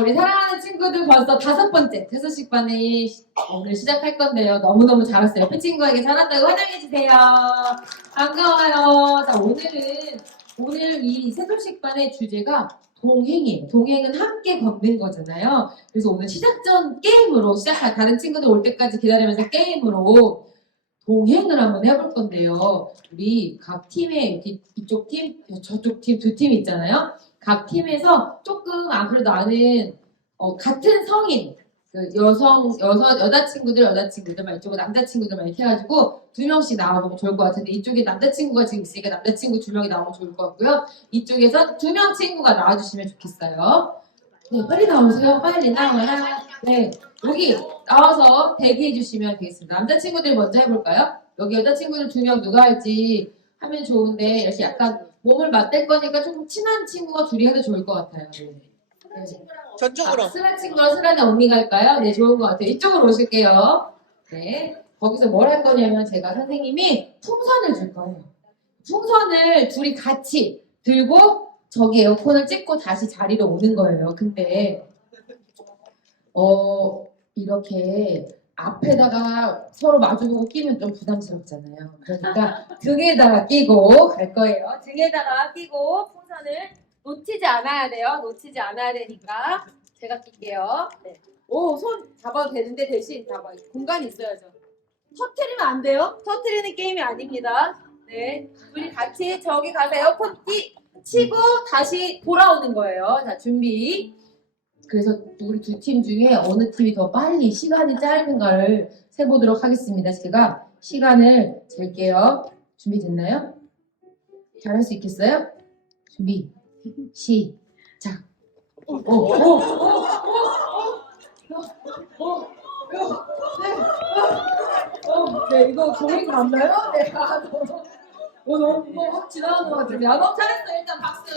우리 사랑하는 친구들 벌써 5번째 태소식 반에 오늘 시작할 건데요. 너무너무 잘했어요. 옆에 친구에게 잘한다고 환영해주세요. 반가워요. 자, 오늘 이 태소식 반의 주제가 동행이에요. 동행은 함께 걷는 거잖아요. 그래서 오늘 시작 전 게임으로 다른 친구들 올 때까지 기다리면서 게임으로 동행을 한번 해볼 건데요. 우리 각 팀에 이쪽 팀, 저쪽 팀 두 팀 있잖아요. 각 팀에서 조금 그래도 아는 같은 성인 여자친구들만 이쪽은 남자친구들만 이렇게 해가지고 2명씩 나와보면 좋을 것 같은데 이쪽에 남자친구가 지금 있으니까 남자친구 2명이 나오면 좋을 것 같고요. 이쪽에서 2명 친구가 나와주시면 좋겠어요. 네, 빨리 나오세요. 빨리 나와라. 네, 여기 나와서 대기해 주시면 되겠습니다. 남자친구들 먼저 해볼까요? 여기 여자친구들 2명 누가 할지 하면 좋은데 이렇게 약간 몸을 맞댈 거니까 조금 친한 친구가 둘이 해도 좋을 것 같아요. 네. 저쪽으로. 슬한 친구랑 슬한 언니가 할까요? 네, 좋은 것 같아요. 이쪽으로 오실게요. 네. 거기서 뭘 할 거냐면 제가 선생님이 풍선을 줄 거예요. 풍선을 둘이 같이 들고 저기 에어컨을 찍고 다시 자리로 오는 거예요. 근데 이렇게 앞에다가 서로 마주보고 끼면 좀 부담스럽잖아요. 그러니까 등에다가 끼고 갈 거예요. 등에다가 끼고 풍선을 놓치지 않아야 돼요. 놓치지 않아야 되니까 제가 낄게요. 네. 손 잡아도 되는데 대신 잡아. 공간이 있어야죠. 터트리면 안 돼요. 터트리는 게임이 아닙니다. 네. 우리 같이 저기 가서 에어컨 치고 다시 돌아오는 거예요. 자, 준비. 그래서 우리 두 팀 중에 어느 팀이 더 빨리 시간이 짧은가를 세보도록 하겠습니다. 제가 시간을 잴게요. 준비됐나요? 잘할 수 있겠어요? 준비, 시작. 네, 이거 종이 맞나요? 네, 너무 확 지나간 것 같은데. 너무 잘했어요. 일단 박수.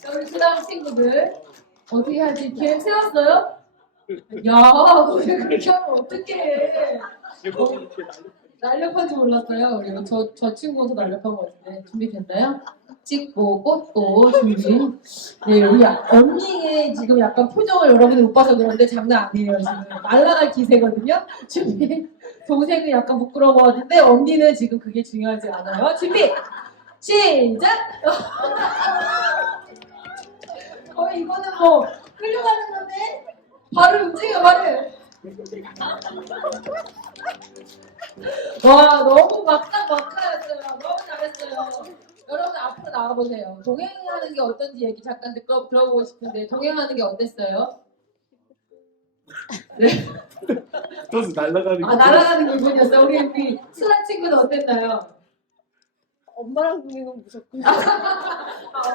자, 우리 지나간 친구들. 어떻게 하지? 계획 세웠어요? 야, 너 왜 그렇게 하면 어떡해. 날렵한 줄 몰랐어요. 그리고 저 친구도 날렵한 것 같은데. 준비됐나요? 찍고, 꽂고, 준비. 네, 우리 언니의 지금 약간 표정을 여러분이 못 봐서 그런데 장난 아니에요. 지금 날아갈 기세거든요. 준비. 동생은 약간 부끄러워 하는데, 언니는 지금 그게 중요하지 않아요. 준비! 시작! 이거는 뭐 끌려가는 건데 발을 움직여 발을. 와 너무 막상막하였어요. 너무 잘했어요. 여러분 앞으로 나가보세요. 동행하는 게 어떤지 얘기 잠깐 들어보고 싶은데 동행하는 게 어땠어요? 네. 또 날아가는 날아가는 기분이었어요. 우리 순한 친구는 어땠나요? 엄마랑 동행은 무섭구나.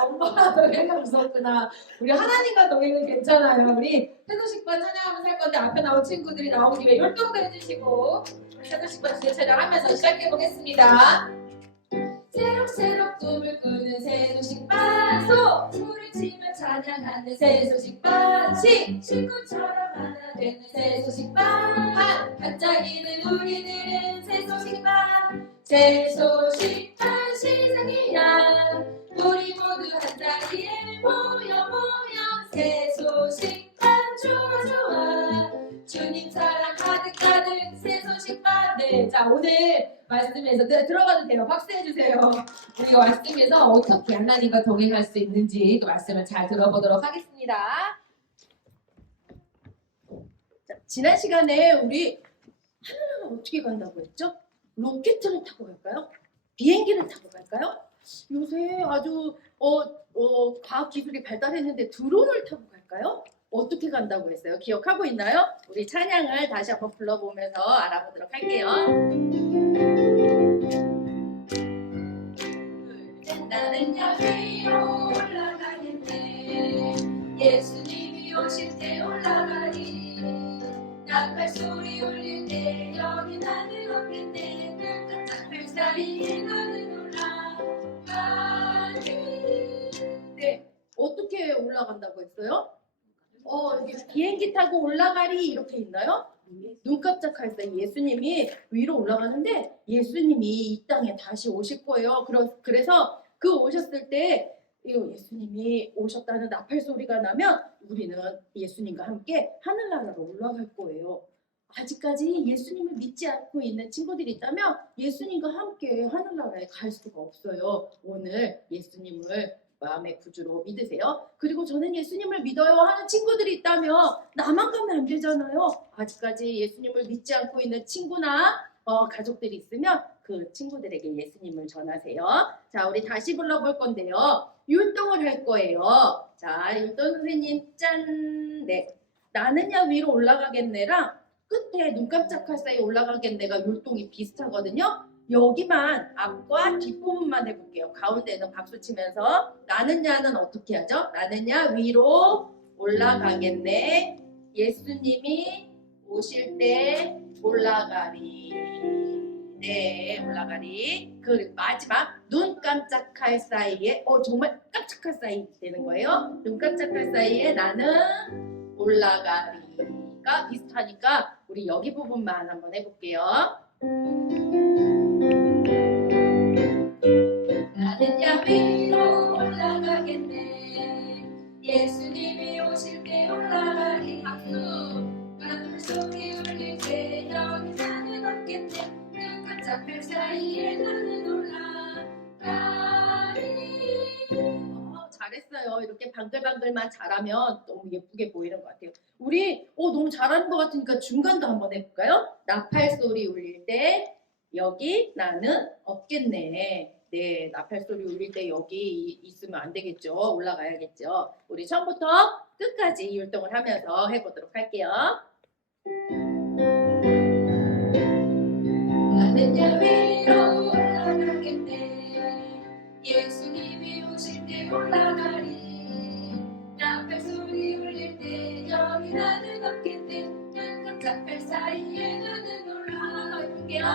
엄마랑 동행은 무섭구나. 우리 하나님과 동행은 괜찮아요. 우리 태도식반 찬양하면서 할 건데 앞에 나온 친구들이 나온 김에 율동도 해주시고 태도식반 주제 찬양하면서 시작해보겠습니다. 새록새록 꿈을 꾸는 새도식반 소리를 치며 찬양하는 새도식반 친구처럼 하나 되는 새도식반 반짝이는 우리들은 새도식반 새소식반 시작이야 우리 모두 한자리에 모여 새소식반 좋아 주님 사랑 가득 새소식반. 네, 자 오늘 말씀에서 들어가도 돼요. 박수해주세요. 우리가 말씀에서 어떻게 하나님과 동행할 수 있는지 그 말씀을 잘 들어보도록 하겠습니다. 자, 지난 시간에 우리 하늘나라 어떻게 간다고 했죠? 로켓을 타고 갈까요? 비행기를 타고 갈까요? 요새 아주 과학 기술이 발달했는데 드론을 타고 갈까요? 어떻게 간다고 했어요? 기억하고 있나요? 우리 찬양을 다시 한번 불러보면서 알아보도록 할게요. 나는 여기로 올라가는데 예수님이 오실 때 올라가리 나팔 소리 울릴 때 여기 나는 없겠네 깜짝 별살이 나는 올라가리. 네, 어떻게 올라간다고 했어요? 여기 비행기 타고 올라가리 이렇게 있나요? 눈 깜짝할 때 예수님이 위로 올라가는데 예수님이 이 땅에 다시 오실 거예요. 그래서 그 오셨을 때 예수님이 오셨다는 나팔 소리가 나면 우리는 예수님과 함께 하늘나라로 올라갈 거예요. 아직까지 예수님을 믿지 않고 있는 친구들이 있다면 예수님과 함께 하늘나라에 갈 수가 없어요. 오늘 예수님을 마음의 구주로 믿으세요. 그리고 저는 예수님을 믿어요 하는 친구들이 있다면 나만 가면 안 되잖아요. 아직까지 예수님을 믿지 않고 있는 친구나 가족들이 있으면 그 친구들에게 예수님을 전하세요. 자, 우리 다시 불러볼 건데요. 율동을 할 거예요. 자, 율동 선생님 짠. 네. 나는야 위로 올라가겠네랑 끝에 눈 깜짝할 사이 올라가겠네가 율동이 비슷하거든요. 여기만 앞과 뒷부분만 해볼게요. 가운데는 박수 치면서 나는야는 어떻게 하죠? 나는야 위로 올라가겠네. 예수님이 오실 때 올라가리. 네, 올라가리. 그 마지막 눈 깜짝할 사이에 정말 깜짝할 사이 되는 거예요. 눈 깜짝할 사이에 나는 올라가리가 비슷하니까 우리 여기 부분만 한번 해볼게요. 나는야 위로 올라가겠네. 예수님이 오실 때 올라가리. 박수. 나는 소리 울릴 때 여기 나는 없겠네. 눈 깜짝할 사이에 나는 올라가리. 잘했어요. 이렇게 방글방글만 잘하면 너무 예쁘게 보이는 것 같아요. 우리 너무 잘하는 것 같으니까 중간도 한번 해볼까요? 나팔 소리 울릴 때 여기 나는 없겠네. 네, 나팔 소리 울릴 때 여기 있으면 안 되겠죠. 올라가야겠죠. 우리 처음부터 끝까지 율동을 하면서 해보도록 할게요. 나는야 위로 올라가겠네. 예수님이 오실 때 올라가리. 나팔 소리 울릴 때 여기 나는 없겠네. 눈 깜짝할 사이에 나는 올라갈게요.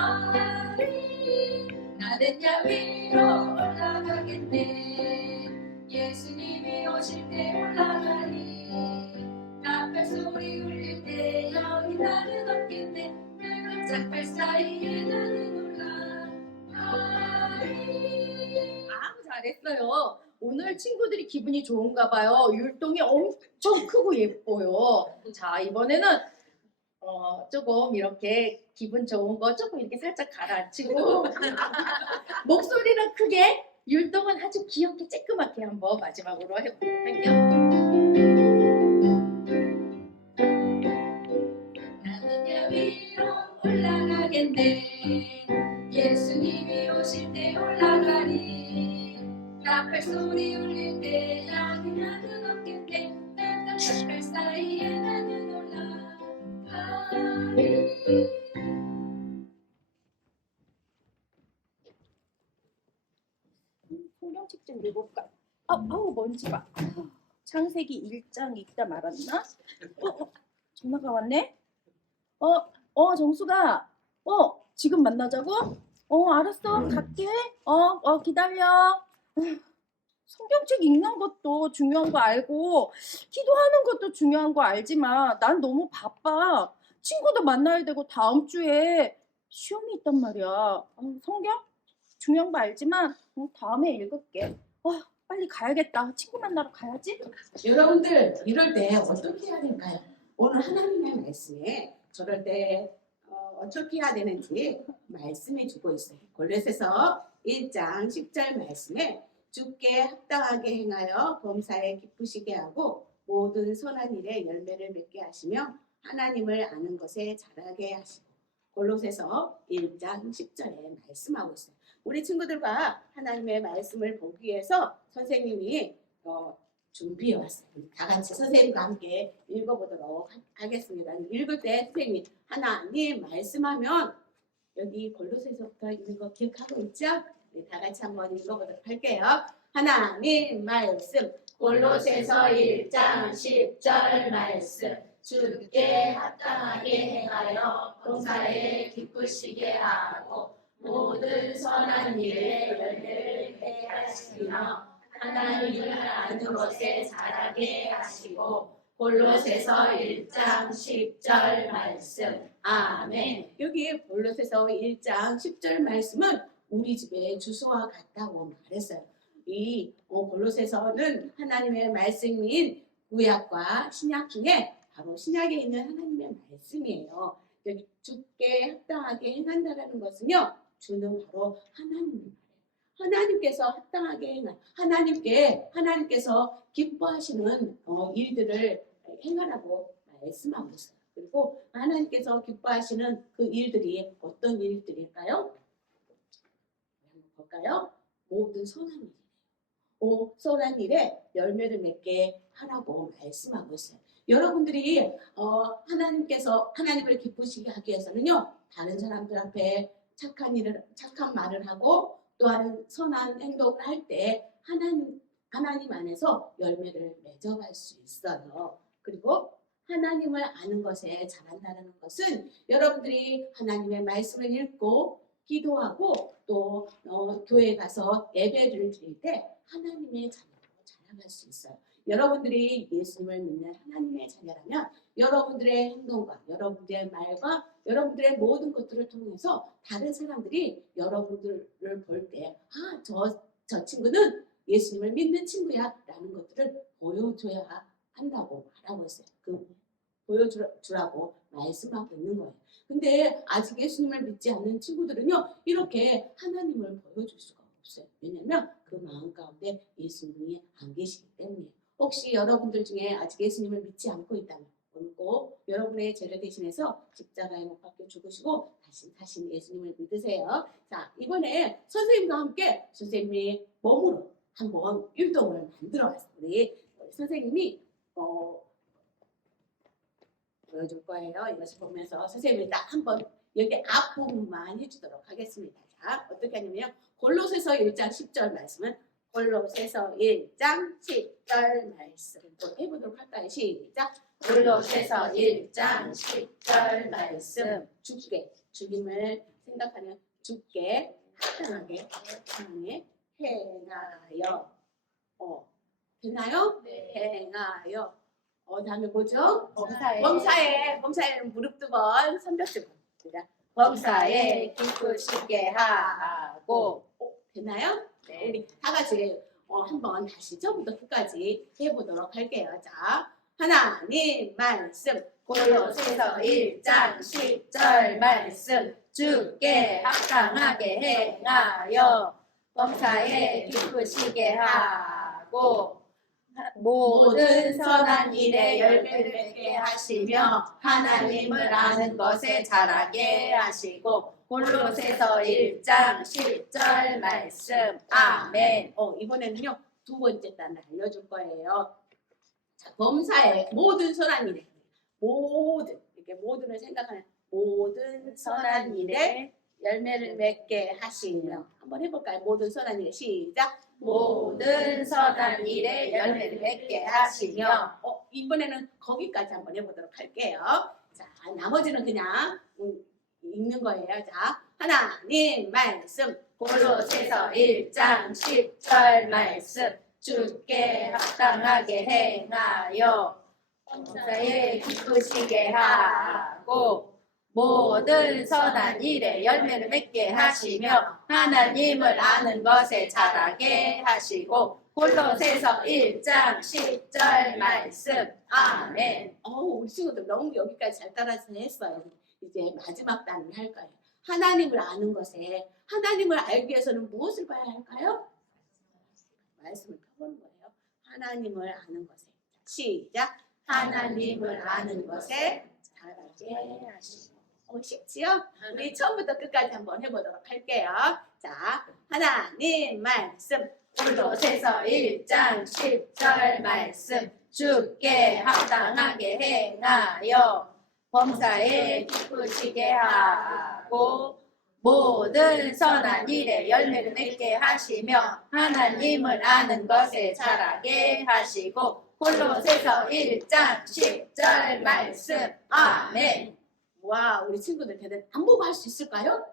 나는야 위로 올라가겠네. 예수님이 오실 때 올라가리. 나팔 소리 울릴 때 여기 나는 없겠네. 눈 깜짝할 사이에 나는 올라가리. 아주 잘했어요. 오늘 친구들이 기분이 좋은가 봐요. 율동이 엄청 크고 예뻐요. 자, 이번에는 조금 이렇게 기분 좋은 거 조금 이렇게 살짝 가라앉히고 목소리는 크게 율동은 아주 귀엽게 쬐끄맣게 한번 마지막으로 해보도록 할게요. 나는야 위로 올라가겠네. 예수님이 오실 때 올라가리. 나팔 소리 울릴 때 여기 나는 없겠네. 눈 깜짝할 사이에 나는 올라가리. 성경책 좀 읽어볼까? 아우 먼지 봐. 창세기 1장 읽다 말았나? 전화가 왔네? 정수가 지금 만나자고? 알았어 갈게. 기다려. 성경책 읽는 것도 중요한 거 알고 기도하는 것도 중요한 거 알지만 난 너무 바빠. 친구도 만나야 되고 다음 주에 시험이 있단 말이야. 성경? 중요한 거 알지만 다음에 읽을게. 빨리 가야겠다. 친구 만나러 가야지. 여러분들 이럴 때 어떻게 해야 될까요? 오늘 하나님의 말씀에 저럴 때 어떻게 해야 되는지 말씀해 주고 있어요. 골로새서 1장 10절 말씀에 주께 합당하게 행하여 범사에 기쁘시게 하고 모든 선한 일에 열매를 맺게 하시며 하나님을 아는 것에 자라게 하시고 골로새서 1장 10절에 말씀하고 있어요. 우리 친구들과 하나님의 말씀을 보기 위해서 선생님이 준비해 왔어요. 다 같이 선생님과 함께 읽어보도록 하겠습니다. 읽을 때 선생님이 하나님 말씀하면 여기 골로새서부터 읽는 거 기억하고 있죠? 네, 다 같이 한번 읽어보도록 할게요. 하나님 말씀 골로새서 1장 10절 말씀 주께 합당하게 행하여 봉사에 기쁘시게 하고 모든 선한 일에 열매를 맺게 하시며 하나님을 아는 것에 자라게 하시고 골로새서 1장 10절 말씀 아멘. 여기 골로새서 1장 10절 말씀은 우리 집의 주소와 같다고 말했어요. 이 골로새서는 하나님의 말씀인 구약과 신약 중에 바로 신약에 있는 하나님의 말씀이에요. 주께 합당하게 행한다라는 것은요, 주는 바로 하나님입니다. 하나님께서 합당하게 행한 하나님께서 기뻐하시는 일들을 행하라고 말씀하고 있어요. 그리고 하나님께서 기뻐하시는 그 일들이 어떤 일들일까요? 한번 볼까요? 모든 선한 일이에요. 선한 일에 열매를 맺게 하라고 말씀하고 있어요. 여러분들이 하나님께서 하나님을 기쁘시게 하기 위해서는요, 다른 사람들 앞에 착한 말을 하고 또한 선한 행동을 할 때 하나님 안에서 열매를 맺어갈 수 있어요. 그리고 하나님을 아는 것에 잘한다는 것은 여러분들이 하나님의 말씀을 읽고 기도하고 또 교회에 가서 예배를 드릴 때 하나님의 자녀로 자라갈 수 있어요. 여러분들이 예수님을 믿는 하나님의 자녀라면 여러분들의 행동과 여러분들의 말과 여러분들의 모든 것들을 통해서 다른 사람들이 여러분들을 볼 때 저 친구는 예수님을 믿는 친구야 라는 것들을 보여줘야 한다고 말하고 있어요. 보여주라고 말씀하고 있는 거예요. 근데 아직 예수님을 믿지 않는 친구들은요, 이렇게 하나님을 보여줄 수가 없어요. 왜냐하면 그 마음 가운데 예수님이 안 계시기 때문에. 혹시 여러분들 중에 아직 예수님을 믿지 않고 있다면 오늘 꼭 여러분의 죄를 대신해서 십자가에 못 박혀 죽으시고 다시 예수님을 믿으세요. 자, 이번에 선생님과 함께 선생님이 몸으로 한번 율동을 만들어 봤어요. 우리 선생님이 보여줄 거예요. 이것을 보면서 선생님이 딱 한번 여기 앞부분만 해주도록 하겠습니다. 자, 어떻게 하냐면 골로새서 1장 10절 말씀은 골로새서 1장 10절 말씀 해보도록 할까요? 시작. 골로새서 1장 10절 말씀. 주님을 생각하는 주께 합당하게 행하여. 되나요? 네. 행하여. 다음에 뭐죠? 범사에 범사에 무릎 두 번, 손뼉 두 번. 범사에 기쁘시게 하고. 되나요? 네. 우리 다 같이 한번 다시 처음부터 끝까지 해보도록 할게요. 자, 하나님 말씀. 골로새서 1장 10절 말씀. 주께 합당하게 행하여 범사에 기쁘시게 하고 모든 선한 일에 열매를 맺게 하시며 하나님을 아는 것에 자라게 하시고. 골로새서 1장 10절 말씀. 아멘. 이번에는요, 두 번째 단을 알려줄 거예요. 자, 범사에 모든 선한 일에 이렇게 모든을 생각하는 모든 선한 일에 열매를 맺게 하시며. 한번 해볼까요? 모든 선한 일에 시작. 모든 선한 일에 열매를 맺게 하시며. 이번에는 거기까지 한번 해보도록 할게요. 자, 나머지는 그냥 읽는 거예요. 자, 하나님 말씀. 골로새서 1장 10절 말씀. 주께 합당하게 행하여 범사에 기쁘시게 하고 모든 선한 일에 열매를 맺게 하시며 하나님을 아는 것에 자라게 하시고. 골로새서 1장 10절 말씀. 아멘. 우리 친구들 너무 여기까지 잘 따라서 했어요. 이제 마지막 단을 할 거예요. 하나님을 아는 것에, 하나님을 알기 위해서는 무엇을 봐야 할까요? 말씀을 펴보는 거예요. 하나님을 아는 것에. 시작. 하나님을 아는 것에 잘하게 하시고. 쉽지요? 우리 처음부터 끝까지 한번 해보도록 할게요. 자, 하나님 말씀. 골로새서 1장 10절 말씀. 주께 합당하게 행하여 범사에 기쁘시게 하고 모든 선한 일에 열매를 맺게 하시며 하나님을 아는 것에 자라게 하시고. 골로새서 1장 10절 말씀. 아멘. 와, 우리 친구들 대단 반복 할 수 있을까요?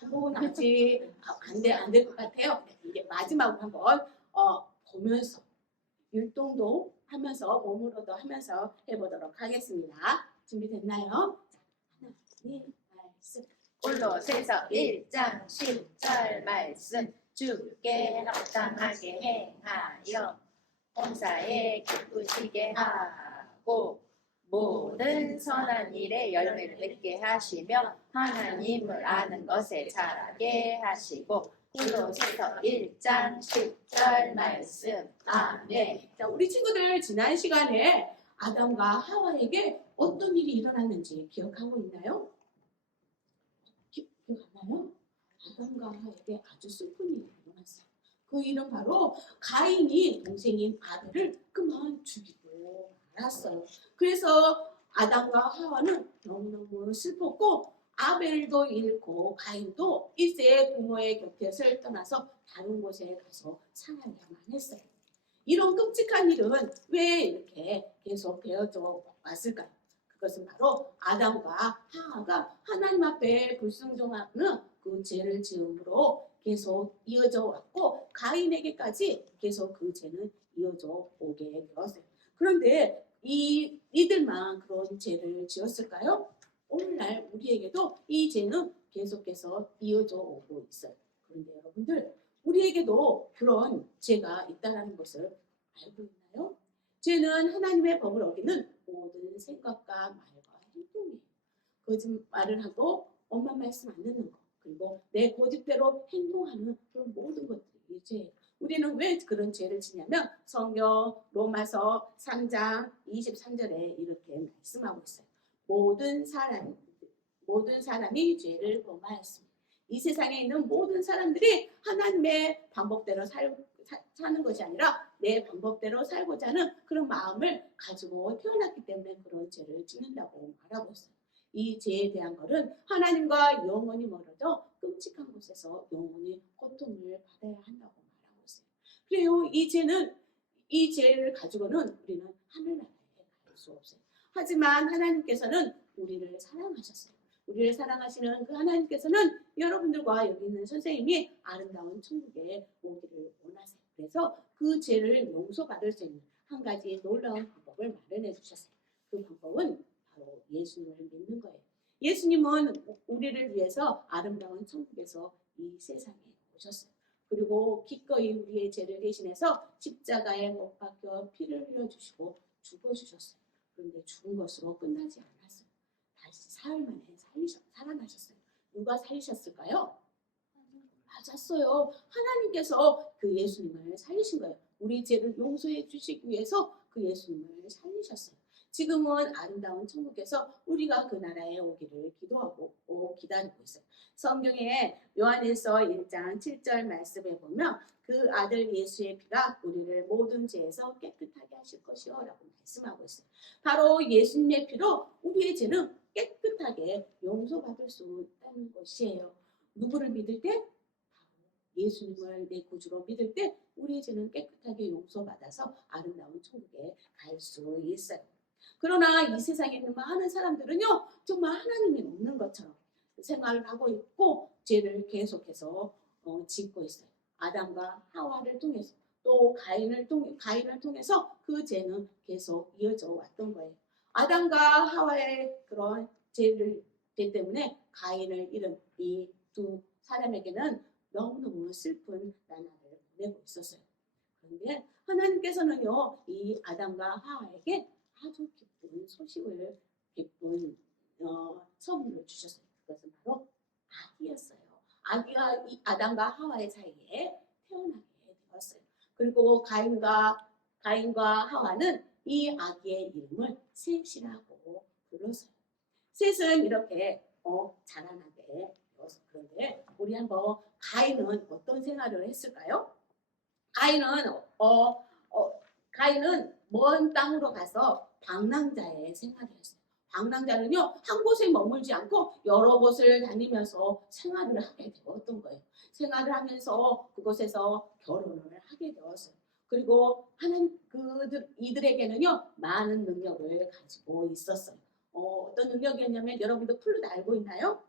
반복은 아직 안 될 것 같아요. 이제 마지막으로 한번 보면서 율동도 하면서 몸으로도 하면서 해보도록 하겠습니다. 준비됐나요? 하나님 말씀. 골로새서 1장 10절 말씀. 주께 합당하게 행하여 범사에 기쁘시게 하고 모든 선한 일에 열매를 맺게 하시며 하나님을 아는 것에 자라게 하시고 골로새서 1장 10절 말씀. 아멘. 자, 우리 친구들 지난 시간에 아담과 하와에게 어떤 일이 일어났는지 기억하고 있나요? 기억하나요? 아담과 하와에게 아주 슬픈 일이 일어났어요. 그 일은 바로 가인이 동생인 아벨을 그만 죽이고 말았어요. 그래서 아담과 하와는 너무너무 슬펐고 아벨도 잃고 가인도 이제 부모의 곁을 떠나서 다른 곳에 가서 살아야만 했어요. 이런 끔찍한 일은 왜 이렇게 계속 되어져 왔을까요? 그것은 바로 아담과 하와가 하나님 앞에 불순종하는 그 죄를 지음으로 계속 이어져 왔고 가인에게까지 계속 그 죄는 이어져 오게 되었어요. 그런데 이들만 그런 죄를 지었을까요? 오늘날 우리에게도 이 죄는 계속해서 이어져 오고 있어요. 그런데 여러분들 우리에게도 그런 죄가 있다는 것을 알고 있나요? 죄는 하나님의 법을 어기는 모든 생각과 말과 행동이에요. 거짓말을 하고 엄마 말씀 안 듣는 것, 그리고 내 고집대로 행동하는 그런 모든 것들이 죄예요. 우리는 왜 그런 죄를 지냐면 성경 로마서 3장 23절에 이렇게 말씀하고 있어요. 모든 사람이 죄를 범하였습니다. 이 세상에 있는 모든 사람들이 하나님의 방법대로 사는 것이 아니라 내 방법대로 살고자 하는 그런 마음을 가지고 태어났기 때문에 그런 죄를 짓는다고 말하고 있어요. 이 죄에 대한 것은 하나님과 영원히 멀어져 끔찍한 곳에서 영원히 고통을 받아야 한다고 말하고 있어요. 그래요, 이 죄를 가지고는 우리는 하늘나라에 갈 수 없어요. 하지만 하나님께서는 우리를 사랑하셨어요. 우리를 사랑하시는 그 하나님께서는 여러분들과 여기 있는 선생님이 아름다운 천국에 오기를 원하세요. 그래서 그 죄를 용서받을 수 있는 한 가지 놀라운 방법을 마련해 주셨어요. 그 방법은 바로 예수님을 믿는 거예요. 예수님은 우리를 위해서 아름다운 천국에서 이 세상에 오셨어요. 그리고 기꺼이 우리의 죄를 대신해서 십자가에 못 박혀 피를 흘려주시고 죽어주셨어요. 그런데 죽은 것으로 끝나지 않았어요. 다시 사흘 만에 살아나셨어요. 누가 살리셨을까요? 맞았어요. 하나님께서 그 예수님을 살리신 거예요. 우리 죄를 용서해 주시기 위해서 그 예수님을 살리셨어요. 지금은 아름다운 천국에서 우리가 그 나라에 오기를 기도하고 기다리고 있어요. 성경에 요한일서 1장 7절 말씀에 보면 그 아들 예수의 피가 우리를 모든 죄에서 깨끗하게 하실 것이요 라고 말씀하고 있어요. 바로 예수님의 피로 우리의 죄는 깨끗하게 용서받을 수 있다는 것이에요. 누구를 믿을 때? 예수님을 내 구주로 믿을 때 우리의 죄는 깨끗하게 용서받아서 아름다운 천국에 갈 수 있어요. 그러나 이 세상에 있는 많은 사람들은요, 정말 하나님이 없는 것처럼 생활을 하고 있고 죄를 계속해서 짓고 있어요. 아담과 하와를 통해서 또 가인을 통해서 그 죄는 계속 이어져 왔던 거예요. 아담과 하와의 그런 죄 때문에 가인을 잃은 이 두 사람에게는 너무너무 슬픈 나날을 보내고 있었어요. 그런데 하나님께서는요, 이 아담과 하와에게 아주 기쁜 선물을 주셨어요. 그것은 바로 아기였어요. 아기가 이 아담과 하와의 사이에 태어나게 되었어요. 그리고 가인과 하와는 이 아기의 이름을 셋이라고 불렀어요. 셋은 이렇게 자라나게 되었어요. 그런데 우리 한번 가인은 어떤 생활을 했을까요? 가인은 먼 땅으로 가서 방랑자의 생활을 했어요. 방랑자는요, 한 곳에 머물지 않고 여러 곳을 다니면서 생활을 하게 되었던 거예요. 생활을 하면서 그곳에서 결혼을 하게 되었어요. 그리고 이들에게는요, 많은 능력을 가지고 있었어요. 어떤 능력이었냐면 여러분도 플룻 알고 있나요?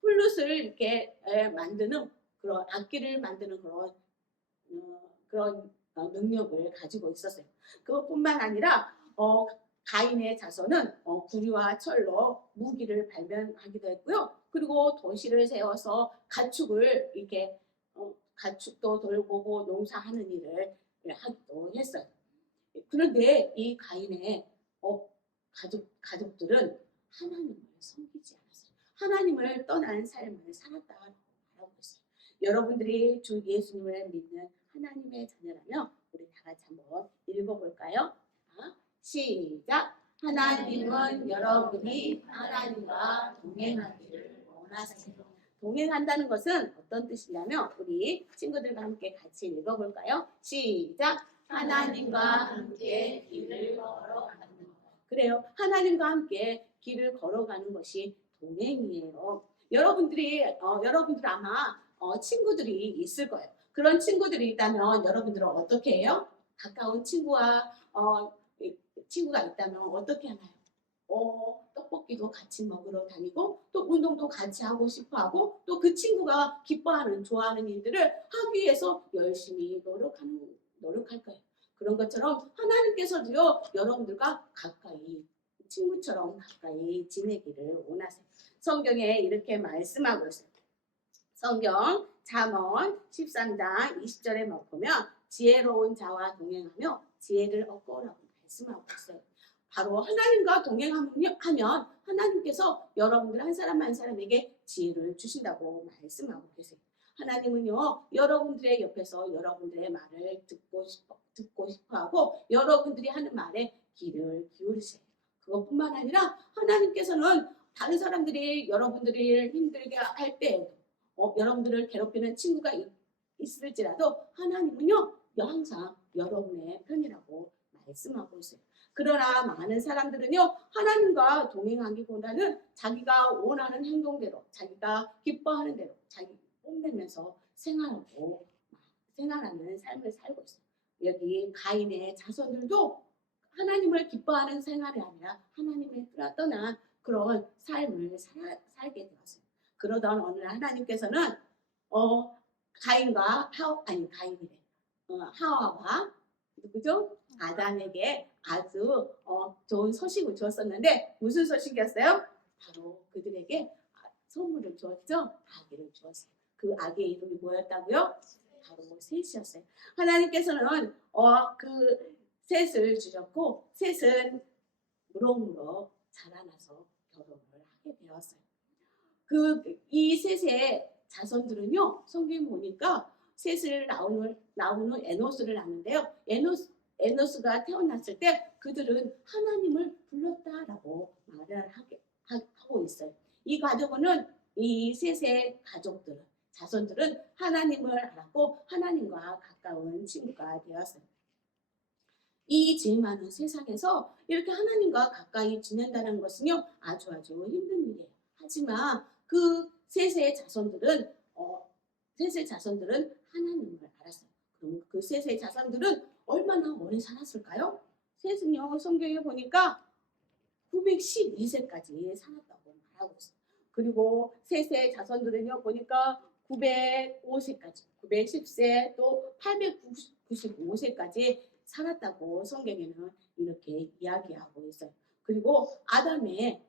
플룻을 이렇게 만드는 그런 악기를 만드는 그런 능력을 가지고 있었어요. 그것뿐만 아니라 가인의 자손은 구리와 철로 무기를 발명하기도 했고요. 그리고 도시를 세워서 가축을 이렇게 가축도 돌보고 농사하는 일을 하기도 했어요. 그런데 이 가인의 가족들은 하나님을 섬기지 않았어요. 하나님을 떠난 삶을 살았다고 말하고 있어요. 여러분들이 주 예수님을 믿는 하나님의 자녀라면 우리 다 같이 한번 읽어볼까요? 자, 시작! 하나님은 여러분이 하나님과 동행하기를 원하세요. 동행한다는 것은 어떤 뜻이냐면 우리 친구들과 함께 같이 읽어볼까요? 시작! 하나님과 함께 길을 걸어가는 것. 그래요. 하나님과 함께 길을 걸어가는 것이 동행이에요. 여러분들 아마 친구들이 있을 거예요. 그런 친구들이 있다면 여러분들은 어떻게 해요? 가까운 친구가 있다면 어떻게 하나요? 떡볶이도 같이 먹으러 다니고 또 운동도 같이 하고 싶어하고 또 그 친구가 기뻐하는 좋아하는 일들을 하기 위해서 열심히 노력할 거예요. 그런 것처럼 하나님께서도요 여러분들과 가까이 친구처럼 가까이 지내기를 원하세요. 성경에 이렇게 말씀하고 있어요. 성경 잠언 13장 20절에 보면 지혜로운 자와 동행하며 지혜를 얻고라고 말씀하고 있어요. 바로 하나님과 동행하면 하나님께서 여러분들 한 사람 한 사람에게 지혜를 주신다고 말씀하고 계세요. 하나님은요 여러분들의 옆에서 여러분들의 말을 듣고 싶어하고 여러분들이 하는 말에 귀를 기울이세요. 그것뿐만 아니라 하나님께서는 다른 사람들이 여러분들을 힘들게 할 때에도 여러분들을 괴롭히는 친구가 있을지라도 하나님은요 항상 여러분의 편이라고 말씀하고 있어요. 그러나 많은 사람들은요 하나님과 동행하기보다는 자기가 원하는 행동대로 자기가 기뻐하는 대로 자기 뽐내면서 생활하는 삶을 살고 있어요. 여기 가인의 자손들도 하나님을 기뻐하는 생활이 아니라 하나님을 떠난 그런 삶을 살게 되었어요. 그러던 어느 날 하나님께서는 하와와 누구죠? 아담에게 아주 좋은 소식을 주었었는데 무슨 소식이었어요? 바로 그들에게 선물을 주었죠. 아기를 주었어요. 그 아기의 이름이 뭐였다고요? 바로 셋이었어요. 하나님께서는 그 셋을 주셨고 셋은 무럭무럭 자라나서 결혼을 하게 되었어요. 이 셋의 자손들은요 성경에 보니까 셋을 낳은 에노스를 낳는데요. 에노스가 태어났을 때 그들은 하나님을 불렀다라고 말을 하고 있어요. 이 가족은 이 셋의 자손들은 하나님을 알았고 하나님과 가까운 친구가 되었어요. 이 죄 많은 세상에서 이렇게 하나님과 가까이 지낸다는 것은요 아주 힘든 일이에요. 하지만 그 셋의 자손들은 하나님을 알았어요. 그럼 그 셋의 자손들은 얼마나 오래 살았을까요? 셋은요 성경에 보니까 912세까지 살았다고 말하고 있어요. 그리고 셋의 자손들은요 보니까 905세까지 910세 또 895세까지 살았다고 성경에는 이렇게 이야기하고 있어요. 그리고 아담의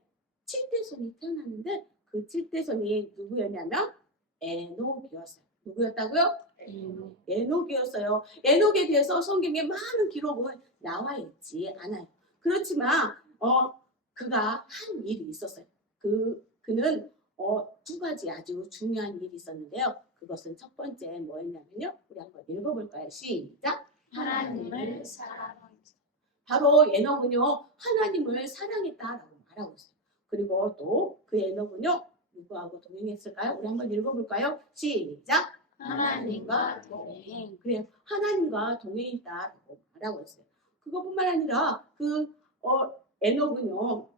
7대손이 태어났는데 그 7대손이 누구였냐면 에녹이었어요. 누구였다고요? 에녹이었어요. 에녹에 대해서 성경에 많은 기록은 나와 있지 않아요. 그렇지만 그가 한 일이 있었어요. 그는 두 가지 아주 중요한 일이 있었는데요. 그것은 첫 번째 뭐였냐면요. 우리 한번 읽어볼까요? 시작! 하나님을 사랑합니다. 바로 에녹은요 하나님을 사랑했다라고 말하고 있어요. 그리고 또 그 에녹은요 누구하고 동행했을까요? 우리 한번 읽어볼까요? 시작! 하나님과 동행. 그래요. 하나님과 동행했다라고 말하고 있어요. 그것뿐만 아니라 에녹은요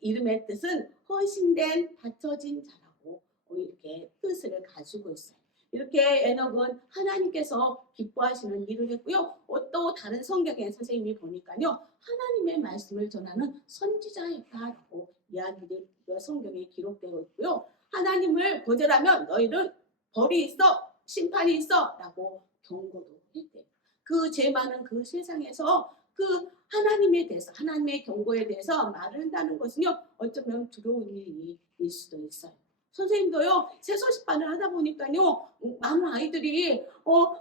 이름의 뜻은 헌신된 바쳐진 자라고 이렇게 뜻을 가지고 있어요. 이렇게 에녹은 하나님께서 기뻐하시는 일을 했고요. 또 다른 성경의 선생님이 보니까요. 하나님의 말씀을 전하는 선지자였다라고 이야기를 성경에 기록되고 있고요. 하나님을 거절하면 너희는 벌이 있어, 심판이 있어 라고 경고도 했대요. 그 죄 많은 그 세상에서 그 하나님에 대해서 하나님의 경고에 대해서 말을 한다는 것은요. 어쩌면 두려운 일일 수도 있어요. 선생님도요, 새 소식반을 하다 보니까요, 많은 아이들이,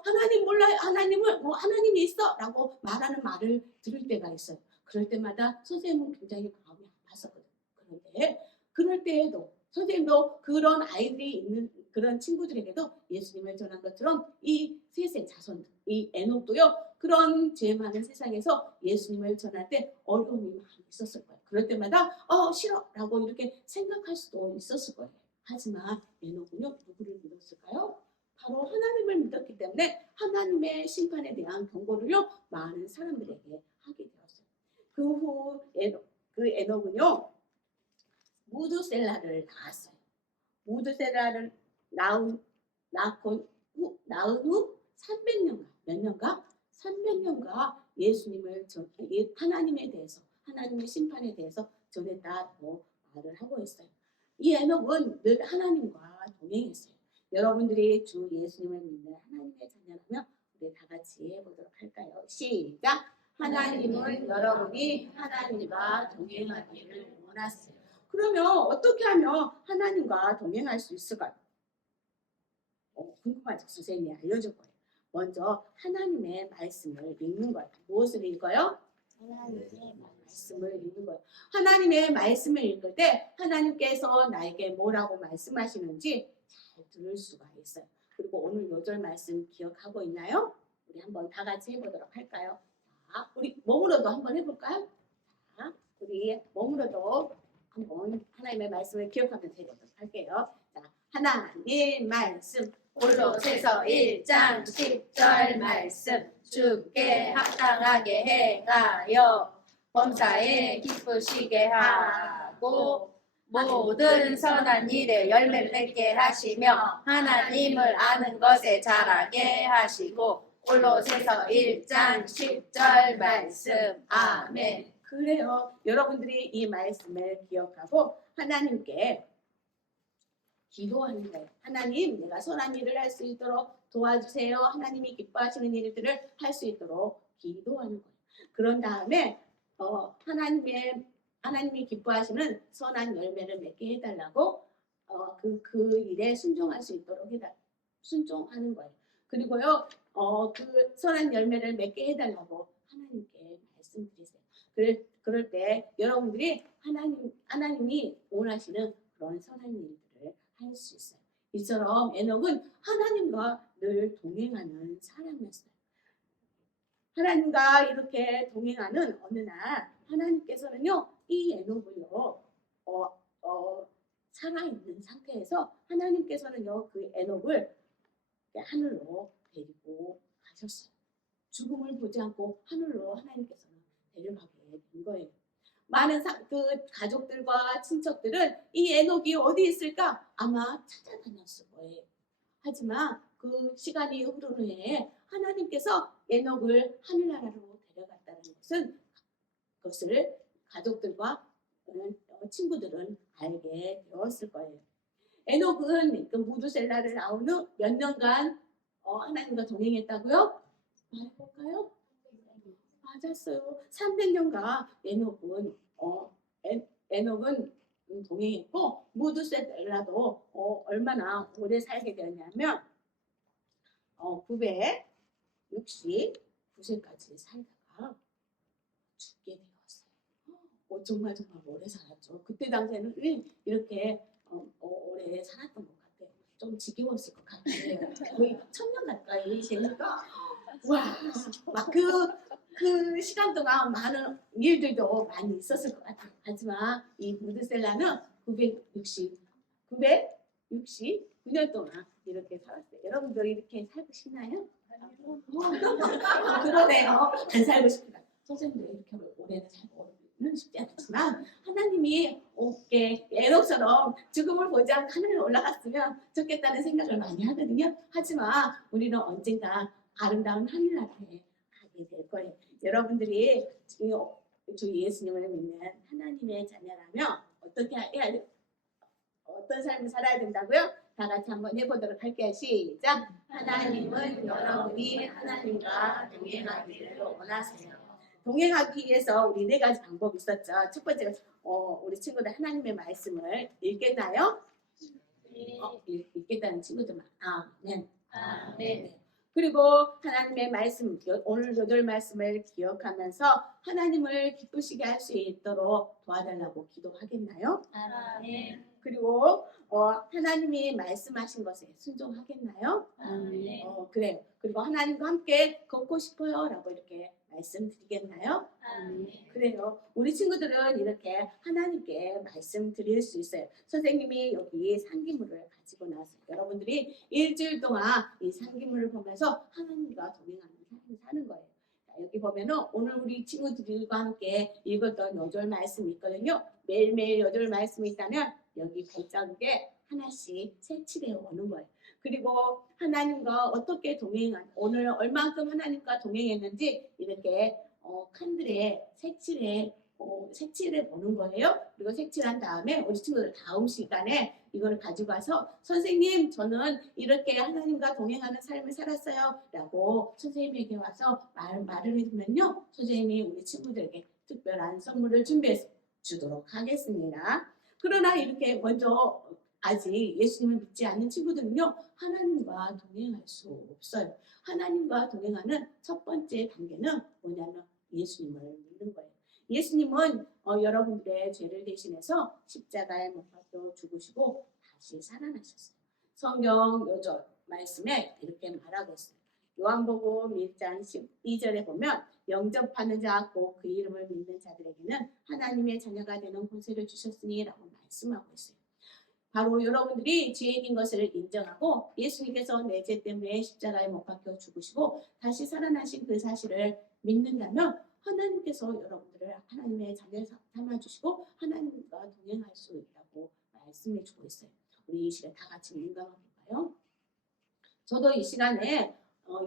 하나님 몰라요. 하나님이 있어. 라고 말하는 말을 들을 때가 있어요. 그럴 때마다 선생님은 굉장히 마음이 아팠었거든요. 그런데, 그럴 때에도, 선생님도 그런 아이들이 있는 그런 친구들에게도 예수님을 전한 것처럼 이 셋의 자손, 이 에녹도요, 그런 죄 많은 세상에서 예수님을 전할 때 어려움이 많이 있었을 거예요. 그럴 때마다, 싫어. 라고 이렇게 생각할 수도 있었을 거예요. 하지만 에녹은요, 누구를 믿었을까요? 바로 하나님을 믿었기 때문에 하나님의 심판에 대한 경고를요, 많은 사람들에게 하게 되었어요. 그 후 에녹은요, 무드셀라를 낳았어요. 무드셀라를 낳은 후 300년가, 몇 년가? 300년가 예수님을 하나님에 대해서, 하나님의 심판에 대해서 전했다고 말을 하고 있어요. 이 에녹은 늘 하나님과 동행했어요. 여러분들이 주 예수님을 믿는 하나님의 자녀라면 우리 다 같이 해보도록 할까요? 시작! 하나님은 여러분이 하나님과 동행하기를 원하세요. 그러면 어떻게 하면 하나님과 동행할 수 있을까요? 궁금하죠? 선생님이 알려줄 거예요. 먼저 하나님의 말씀을 읽는 거예요. 무엇을 읽어요? 하나님의 말씀을 읽는 거예요. 하나님의 말씀을 읽을 때 하나님께서 나에게 뭐라고 말씀하시는지 잘 들을 수가 있어요. 그리고 오늘 요절 말씀 기억하고 있나요? 우리 한번 다 같이 해보도록 할까요? 자, 우리 몸으로도 한번 해볼까요? 자, 우리 몸으로도 한번 하나님의 말씀을 기억하면서 해보도록 할게요. 자, 하나님 말씀. 골로새서 1장 10절 말씀. 주께 합당하게 행하여 범사에 기쁘시게 하고 모든 선한 일에 열매를 맺게 하시며 하나님을 아는 것에 자라게 하시고. 골로새서 1장 10절 말씀. 아멘. 그래요. 여러분들이 이 말씀을 기억하고 하나님께 기도하는 거예요. 하나님, 내가 선한 일을 할 수 있도록 도와주세요. 하나님이 기뻐하시는 일들을 할 수 있도록 기도하는 거예요. 그런 다음에 하나님이 기뻐하시는 선한 열매를 맺게 해달라고 그 일에 순종할 수 있도록 순종하는 거예요. 그리고요, 그 선한 열매를 맺게 해달라고 하나님께 말씀드리세요. 그럴 때 여러분들이 하나님이 원하시는 그런 선한 일들을 할 수 있어요. 이처럼 에녹은 하나님과 늘 동행하는 사람이었어요. 하나님과 이렇게 동행하는 어느 날 하나님께서는요, 이 에녹을요, 살아있는 상태에서 하나님께서는요, 그 에녹을 하늘로 데리고 가셨어요. 죽음을 보지 않고 하늘로 하나님께서는 데려가게 된 거예요. 많은 그 가족들과 친척들은 이 에녹이 어디 있을까? 아마 찾아다녔을 거예요. 하지만 그 시간이 흐른 후에 하나님께서 에녹을 하늘나라로 데려갔다는 것을 가족들과 친구들은 알게 되었을 거예요. 에녹은 그 무두셀라를 낳은 후 몇 년간 하나님과 동행했다고요? 말해볼까요? 맞았어요. 300년간 에녹은 동행했고 무두셀라도 얼마나 오래 살게 되었냐면 969세까지 살다가 죽게 되었어요. 정말 오래 살았죠. 그때 당시에는 이렇게 오래 살았던 것 같아요. 좀 지겨웠을 것 같아요. 거의 1000년 가까이 되니까 막 그 시간 동안 많은 일들도 많이 있었을 것 같아요. 하지만 이 무드셀라는 969년 동안 이렇게 살았어요. 여러분들 이렇게 살고 싶나요? 그러네요. 안 살고 싶다. 선생님도 이렇게 오래 살고는 쉽지 않지만 하나님이 에녹처럼 죽음을 보지 않고 하늘에 올라갔으면 좋겠다는 생각을 많이 하거든요. 하지만 우리는 언젠가 아름다운 하늘나라에 가게 될 거예요. 여러분들이 주 예수님을 믿는 하나님의 자녀라면 어떻게 해야 돼요? 어떤 삶을 살아야 된다고요? 다 같이 한번 해보도록 할게요. 시작! 하나님은 여러분이 하나님과 동행하기를 원하세요. 동행하기 위해서 우리 4가지 방법이 있었죠. 첫 번째, 우리 친구들 하나님의 말씀을 읽겠나요? 읽겠다는 친구들만 아멘. 아멘. 그리고 하나님의 말씀, 오늘 8말씀을 기억하면서 하나님을 기쁘시게 할 수 있도록 도와달라고 기도하겠나요? 아멘. 그리고 하나님이 말씀하신 것에 순종하겠나요? 아멘. 그래요. 그리고 하나님과 함께 걷고 싶어요 라고 이렇게 말씀드리겠나요? 아멘. 그래요. 우리 친구들은 이렇게 하나님께 말씀드릴 수 있어요. 선생님이 여기 상기물을 가지고 나왔어요. 여러분들이 일주일 동안 이 상기물을 보면서 하나님과 동행하는 삶을 사는 거예요. 자, 여기 보면은 오늘 우리 친구들과 함께 읽었던 8절 말씀이 있거든요. 매일매일 8절 말씀이 있다면 여기 발자국에 하나씩 색칠해 오는 거예요. 그리고 하나님과 어떻게 오늘 얼만큼 하나님과 동행했는지 이렇게 칸들에 색칠해 보는 거예요. 그리고 색칠한 다음에 우리 친구들 다음 시간에 이걸 가지고 와서 선생님 저는 이렇게 하나님과 동행하는 삶을 살았어요 라고 선생님에게 와서 말을 해주면요 선생님이 우리 친구들에게 특별한 선물을 준비해 주도록 하겠습니다. 그러나 이렇게 먼저 아직 예수님을 믿지 않는 친구들은요 하나님과 동행할 수 없어요. 하나님과 동행하는 첫 번째 단계는 뭐냐면 예수님을 믿는 거예요. 예수님은 여러분들의 죄를 대신해서 십자가에 못 박혀 죽으시고 다시 살아나셨어요. 성경 요절 말씀에 이렇게 말하고 있어요. 요한복음 1장 12절에 보면 영접하는 자 곧 그 이름을 믿는 자들에게는 하나님의 자녀가 되는 권세를 주셨으니 라고 말씀하고 있어요. 바로 여러분들이 죄인인 것을 인정하고 예수님께서 내 죄 때문에 십자가에 못 박혀 죽으시고 다시 살아나신 그 사실을 믿는다면 하나님께서 여러분들을 하나님의 자녀 삼아주시고 하나님과 동행할 수 있다고 말씀해 주고 있어요. 우리 이 시간 다 같이 민감해 볼까요? 저도 이 시간에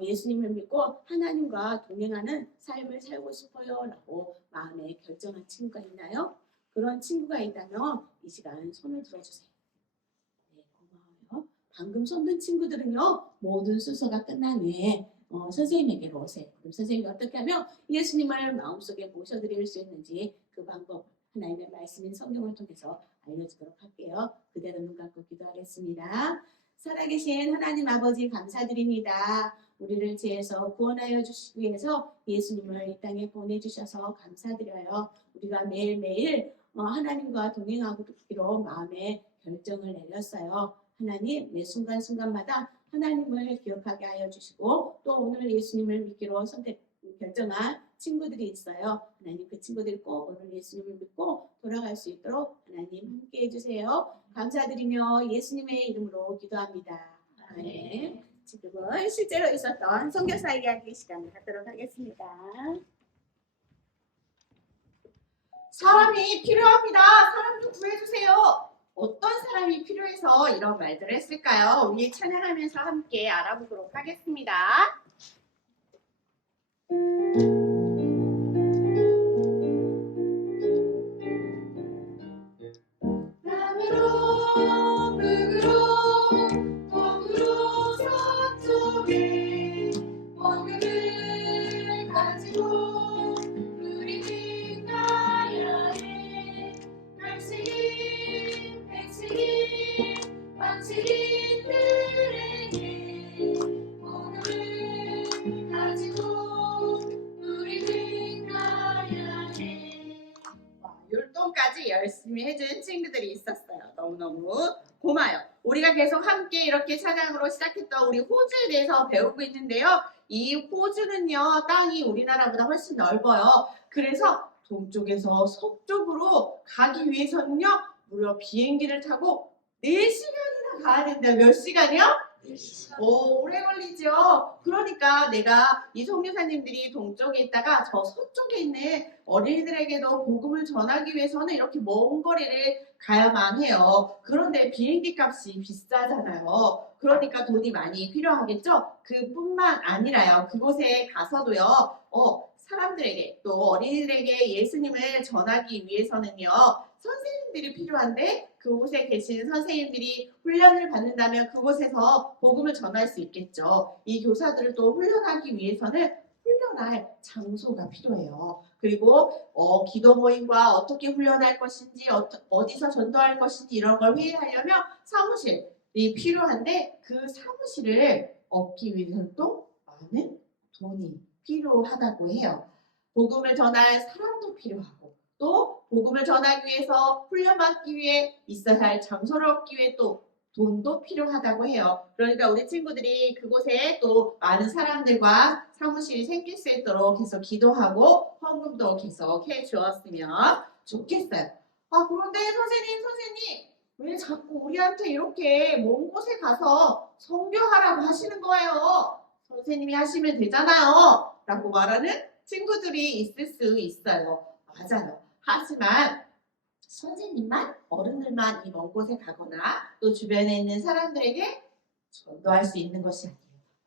예수님을 믿고 하나님과 동행하는 삶을 살고 싶어요 라고 마음에 결정한 친구가 있나요? 그런 친구가 있다면 이 시간 손을 들어주세요. 네, 고마워요. 방금 손든 친구들은요 모든 순서가 끝난 후에 선생님에게로 오세요. 그럼 선생님이 어떻게 하면 예수님을 마음속에 모셔드릴 수 있는지 그 방법 하나님의 말씀인 성경을 통해서 알려주도록 할게요. 그대로 눈 감고 기도하겠습니다. 살아계신 하나님 아버지 감사드립니다. 우리를 죄에서 구원하여 주시기 위해서 예수님을 이 땅에 보내주셔서 감사드려요. 우리가 매일매일 하나님과 동행하기로 마음에 결정을 내렸어요. 하나님 매 순간순간마다 하나님을 기억하게 하여 주시고 또 오늘 예수님을 믿기로 결정한 친구들이 있어요. 하나님 그 친구들이 꼭 오늘 예수님을 믿고 돌아갈 수 있도록 하나님 함께 해주세요. 감사드리며 예수님의 이름으로 기도합니다. 아멘. 지금은 실제로 있었던 선교사 이야기 시간을 갖도록 하겠습니다. 사람이 필요합니다. 사람 좀 구해주세요. 어떤 사람이 필요해서 이런 말들을 했을까요? 우리 찬양하면서 함께 알아보도록 하겠습니다. 남으로 북으로 동으로 서쪽에 복음을 가지고 우리는 가야 해. 말씀이 백성이 왕실인들에게 복음을 가지고 우리는 가야 해. 율동까지 열심히 해준 친구들이 있었어요. 너무너무 고마워요. 우리가 계속 함께 이렇게 찬양으로 시작했던 우리 호주에 대해서 배우고 있는데요. 이 호주는요, 땅이 우리나라보다 훨씬 넓어요. 그래서 동쪽에서 서쪽으로 가기 위해서는요, 무려 비행기를 타고 4시간이나 가야 된다. 몇 시간이요? 오래 걸리죠. 그러니까 내가 이 선교사님들이 동쪽에 있다가 저 서쪽에 있는 어린이들에게도 복음을 전하기 위해서는 이렇게 먼 거리를 가야만 해요. 그런데 비행기 값이 비싸잖아요. 그러니까 돈이 많이 필요하겠죠. 그뿐만 아니라요. 그곳에 가서도요. 사람들에게 또 어린이들에게 예수님을 전하기 위해서는요. 선생님들이 필요한데 그곳에 계신 선생님들이 훈련을 받는다면 그곳에서 복음을 전할 수 있겠죠. 이 교사들을 또 훈련하기 위해서는 훈련할 장소가 필요해요. 그리고 기도 모임과 어떻게 훈련할 것인지 어디서 전도할 것인지 이런 걸 회의하려면 사무실 필요한데 그 사무실을 얻기 위해서는 또 많은 돈이 필요하다고 해요. 복음을 전할 사람도 필요하고 또 복음을 전하기 위해서 훈련받기 위해 있어야 할 장소를 얻기 위해 또 돈도 필요하다고 해요. 그러니까 우리 친구들이 그곳에 또 많은 사람들과 사무실이 생길 수 있도록 계속 기도하고 헌금도 계속 해주었으면 좋겠어요. 그런데 선생님 왜 자꾸 우리한테 이렇게 먼 곳에 가서 선교하라고 하시는 거예요? 선생님이 하시면 되잖아요 라고 말하는 친구들이 있을 수 있어요. 맞아요. 하지만 선생님만 어른들만 이 먼 곳에 가거나 또 주변에 있는 사람들에게 전도할 수 있는 것이 아니에요.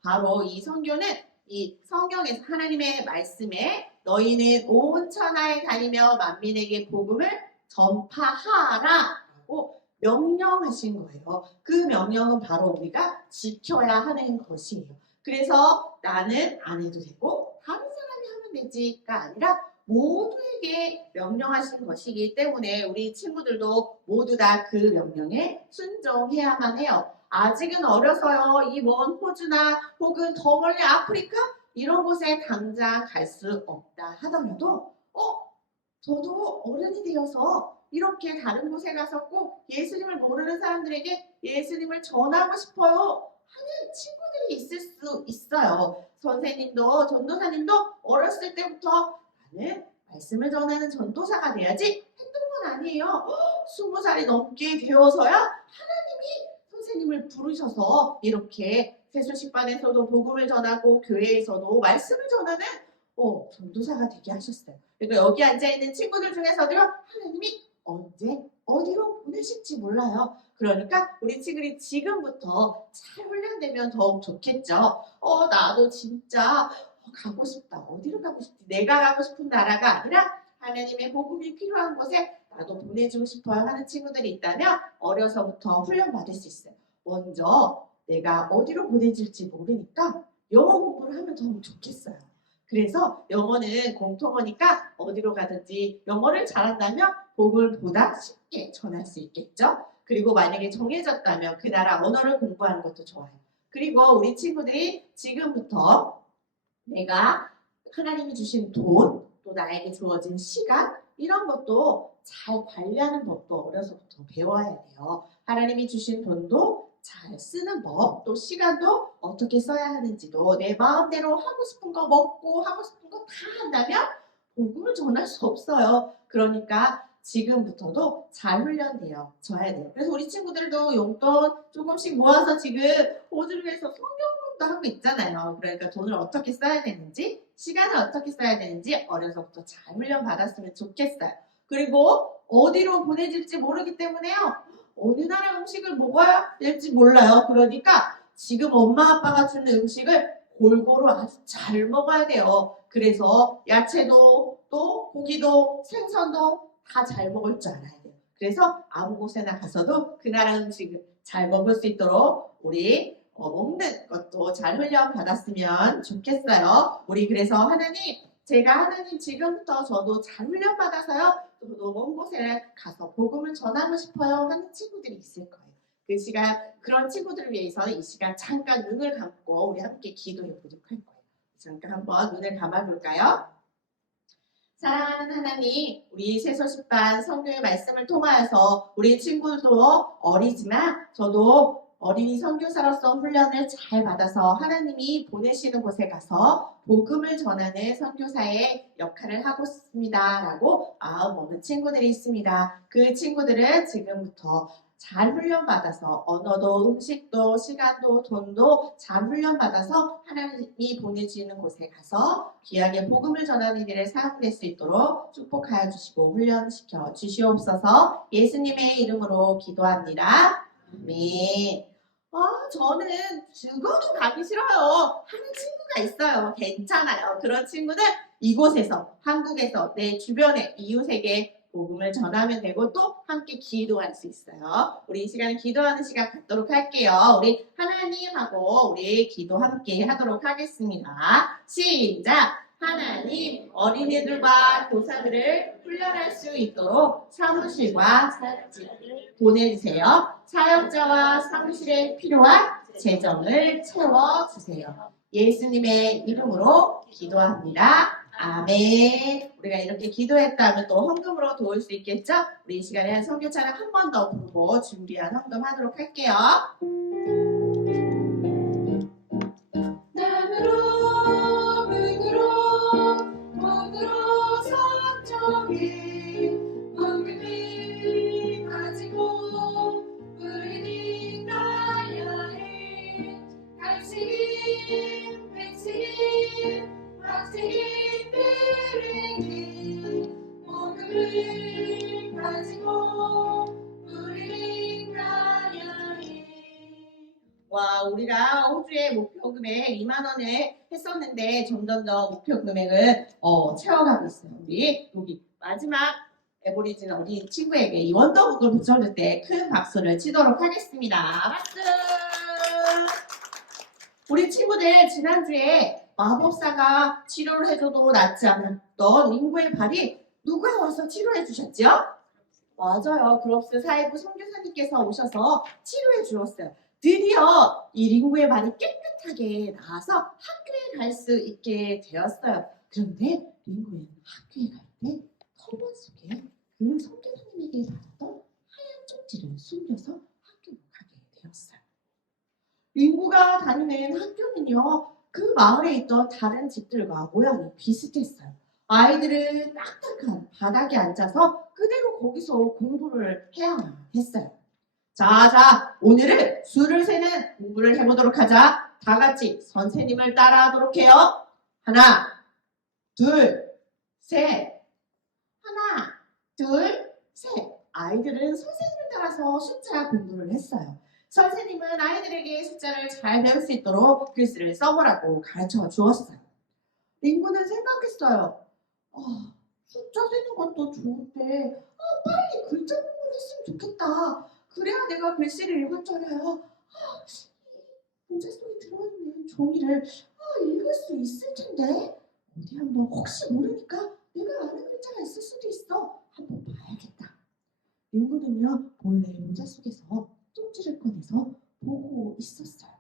바로 이 선교는 이 성경에서 하나님의 말씀에 너희는 온 천하에 다니며 만민에게 복음을 전파하라고 명령하신 거예요. 그 명령은 바로 우리가 지켜야 하는 것이에요. 그래서 나는 안 해도 되고 다른 사람이 하면 되지가 아니라 모두에게 명령하신 것이기 때문에 우리 친구들도 모두 다 그 명령에 순종해야만 해요. 아직은 어려서요. 이 먼 호주나 혹은 더 멀리 아프리카 이런 곳에 당장 갈 수 없다 하더라도 저도 어른이 되어서 이렇게 다른 곳에 가서 꼭 예수님을 모르는 사람들에게 예수님을 전하고 싶어요 하는 친구들이 있을 수 있어요. 선생님도 전도사님도 어렸을 때부터 나는 말씀을 전하는 전도사가 돼야지 했던 건 아니에요. 20살이 넘게 되어서야 하나님이 선생님을 부르셔서 이렇게 세수식반에서도 복음을 전하고 교회에서도 말씀을 전하는 전도사가 되게 하셨어요. 그러니까 여기 앉아있는 친구들 중에서도 하나님이 언제 어디로 보내실지 몰라요. 그러니까 우리 친구들이 지금부터 잘 훈련되면 더욱 좋겠죠. 나도 진짜 가고 싶다. 어디로 가고 싶지? 내가 가고 싶은 나라가 아니라 하나님의 복음이 필요한 곳에 나도 보내주고 싶어요 하는 친구들이 있다면 어려서부터 훈련받을 수 있어요. 먼저 내가 어디로 보내질지 모르니까 영어 공부를 하면 더 좋겠어요. 그래서 영어는 공통어니까 어디로 가든지 영어를 잘한다면 복음을 보다 쉽게 전할 수 있겠죠. 그리고 만약에 정해졌다면 그 나라 언어를 공부하는 것도 좋아요. 그리고 우리 친구들이 지금부터 내가 하나님이 주신 돈, 또 나에게 주어진 시간 이런 것도 잘 관리하는 법도 어려서부터 배워야 돼요. 하나님이 주신 돈도 잘 쓰는 법, 또 시간도 어떻게 써야 하는지도 내 마음대로 하고 싶은 거 먹고 하고 싶은 거 다 한다면 복음을 전할 수 없어요. 그러니까 지금부터도 잘 훈련돼요. 져야 돼요. 그래서 우리 친구들도 용돈 조금씩 모아서 지금 호주를 위해서 성경공부도 하고 있잖아요. 그러니까 돈을 어떻게 써야 되는지, 시간을 어떻게 써야 되는지 어려서부터 잘 훈련받았으면 좋겠어요. 그리고 어디로 보내질지 모르기 때문에요. 어느 나라 음식을 먹어야 될지 몰라요. 그러니까 지금 엄마 아빠가 주는 음식을 골고루 아주 잘 먹어야 돼요. 그래서 야채도 또 고기도 생선도 다 잘 먹을 줄 알아야 돼요. 그래서 아무 곳에나 가서도 그 나라 음식을 잘 먹을 수 있도록 우리 먹는 것도 잘 훈련 받았으면 좋겠어요. 우리 그래서 제가 하나님 지금부터 저도 잘 훈련 받아서요. 저도 먼 곳에 가서 복음을 전하고 싶어요 하는 친구들이 있을 거예요. 그 시간 그런 친구들을 위해서 이 시간 잠깐 눈을 감고 우리 함께 기도해 보도록 할 거예요. 잠깐 한번 눈을 감아볼까요? 사랑하는 하나님, 우리 세소식반 성경의 말씀을 통하여서 우리 친구들도 어리지만 저도 어린이 선교사로서 훈련을 잘 받아서 하나님이 보내시는 곳에 가서 복음을 전하는 선교사의 역할을 하고 싶습니다 라고 마음 먹은 친구들이 있습니다. 그 친구들은 지금부터 잘 훈련받아서 언어도 음식도 시간도 돈도 잘 훈련받아서 하나님이 보내주는 곳에 가서 귀하게 복음을 전하는 일에 사용될 수 있도록 축복하여 주시고 훈련시켜 주시옵소서. 예수님의 이름으로 기도합니다. 아멘. 저는 죽어도 가기 싫어요 하는 친구가 있어요. 괜찮아요. 그런 친구는 이곳에서 한국에서 내 주변의 이웃에게 복음을 전하면 되고 또 함께 기도할 수 있어요. 우리 이 시간에 기도하는 시간 갖도록 할게요. 우리 하나님하고 우리 기도 함께 하도록 하겠습니다. 시작! 하나님 어린이들과 교사들을 훈련할 수 있도록 사무실과 사역지를 보내주세요. 사역자와 사무실에 필요한 재정을 채워주세요. 예수님의 이름으로 기도합니다. 아멘. 우리가 이렇게 기도했다면 또 헌금으로 도울 수 있겠죠? 우리 이 시간에 선교 찬양 한 번 더 부르고 준비한 헌금하도록 할게요. 남으로 북으로 북으로 서쪽에 복음을 가지고 우리는 가야 해. 갈색인 백색인 학생인 들에게 복음을 가지고 우리는 가야 해. 와, 우리가 호주의 목표 금액 2만 원을 했었는데 점점 더 목표 금액을 채워가고 있어요. 우리 여기 마지막 에보리진 어린 친구에게 이 원더북을 붙여줄 때 큰 박수를 치도록 하겠습니다. 박수! 우리 친구들 지난주에 마법사가 치료를 해줘도 낫지 않았던 링구의 발이 누가 와서 치료해 주셨죠? 맞아요. 그롭스 사회부 선교사님께서 오셔서 치료해 주었어요. 드디어 이 링구의 발이 깨끗하게 나아서 학교에 갈 수 있게 되었어요. 그런데 링구는 학교에 갈 때 터번 속에 그 선교사님에게 받았던 하얀 쪽지를 숨겨서 학교로 가게 되었어요. 링구가 다니는 학교는요, 그 마을에 있던 다른 집들과 모양이 비슷했어요. 아이들은 딱딱한 바닥에 앉아서 그대로 거기서 공부를 해야만 했어요. 자, 오늘은 수를 세는 공부를 해보도록 하자. 다 같이 선생님을 따라하도록 해요. 하나, 둘, 셋. 하나, 둘, 셋. 아이들은 선생님을 따라서 숫자 공부를 했어요. 선생님은 아이들에게 숫자를 잘 배울 수 있도록 글씨를 써보라고 가르쳐 주었어요. 링구는 생각했어요. 숫자 세는 것도 좋은데 빨리 글자 공부를 했으면 좋겠다. 그래야 내가 글씨를 읽을 줄 알아요. 모자 속에 들어있는 종이를 읽을 수 있을 텐데 어디 한번 혹시 모르니까 내가 아는 글자가 있을 수도 있어. 한번 봐야겠다. 링구는요 몰래 모자 속에서 쪽지를 꺼내서 보고 있었어요.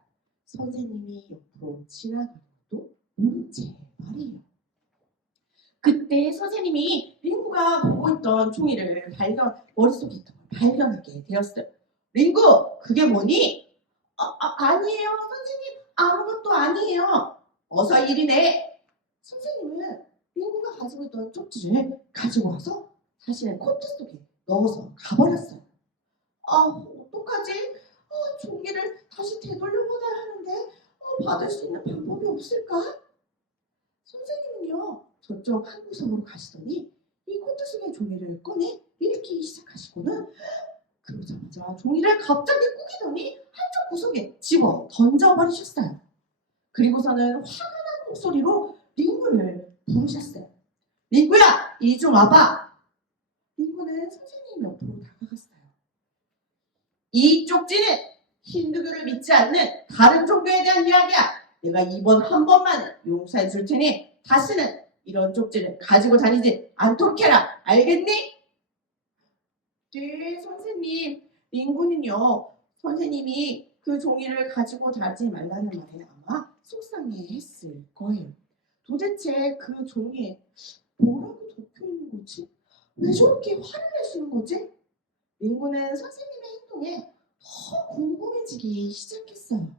선생님이 옆으로 지나가는 것도 모른 채 말이에요. 그때 선생님이 링구가 보고 있던 종이를 머릿속에 있던 걸 발견하게 되었어요. 링구, 그게 뭐니? 아니에요, 선생님. 아무것도 아니에요. 어서 이리 내. 선생님은 링구가 가지고 있던 쪽지를 가지고 와서 자신의 코트 속에 넣어서 가버렸어요. 어떡하지? 종이를 다시 되돌려받아야 하는데 받을 수 있는 방법이 없을까? 선생님은요 저쪽 한 구석으로 가시더니 이 코트 속의 종이를 꺼내 읽기 시작하시고는 그러자마자 종이를 갑자기 꾸기더니 한쪽 구석에 집어 던져버리셨어요. 그리고서는 화가 난 목소리로 링구를 부르셨어요. 링구야, 이리 좀 와봐. 링구는 선생님 옆으로 다가갔어요. 이 쪽지는 힌두교를 믿지 않는 다른 종교에 대한 이야기야. 내가 이번 한 번만 용서해 줄 테니 다시는 이런 쪽지를 가지고 다니지 않도록 해라. 알겠니? 네, 선생님. 링구는요, 선생님이 그 종이를 가지고 다니지 말라는 말에 아마 속상해했을 거예요. 도대체 그 종이에 뭐라고 적혀있는 거지? 왜 저렇게 화를 내시는 거지? 링구는 선생님의 행동에 더 궁금해지기 시작했어요.